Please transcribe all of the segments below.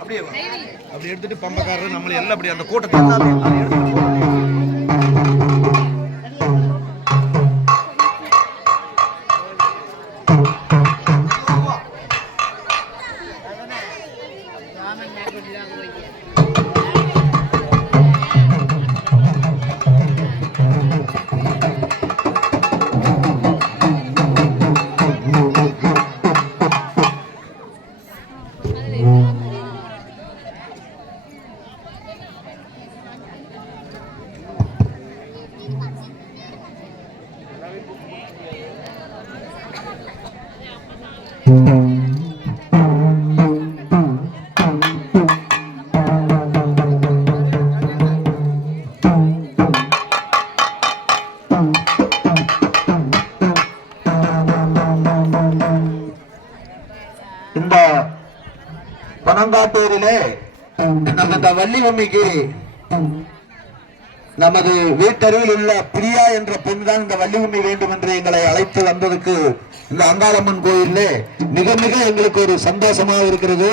அப்படியே அப்படி எடுத்துட்டு பம்பக்காரர் நம்மள எல்லாம் அப்படி அந்த கூட்டத்தை இந்த பனங்காட்டூரிலே நம்ம வள்ளி பொம்மைக்கு நமது வீட்டருவில் உள்ள பிரியா என்ற பெண் தான் இந்த வள்ளி பொம்மை வேண்டும் என்று எங்களை அழைத்து வந்ததுக்கு இந்த அங்காளம்மன் கோயிலே மிக மிக எங்களுக்கு ஒரு சந்தோஷமாக இருக்கிறது.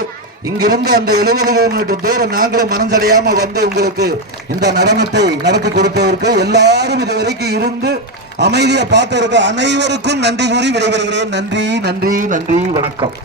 இங்கிருந்து அந்த 70 கிலோமீட்டர் தூரம் நாங்களும் மனஞ்சடையாம வந்து உங்களுக்கு இந்த நடனத்தை நடத்தி கொடுத்ததற்கு எல்லாரும் இதுவரைக்கும் இருந்து அமைதியை பார்த்தவருக்கு அனைவருக்கும் நன்றி கூறி விடைபெறுகிறேன். நன்றி நன்றி நன்றி, வணக்கம்.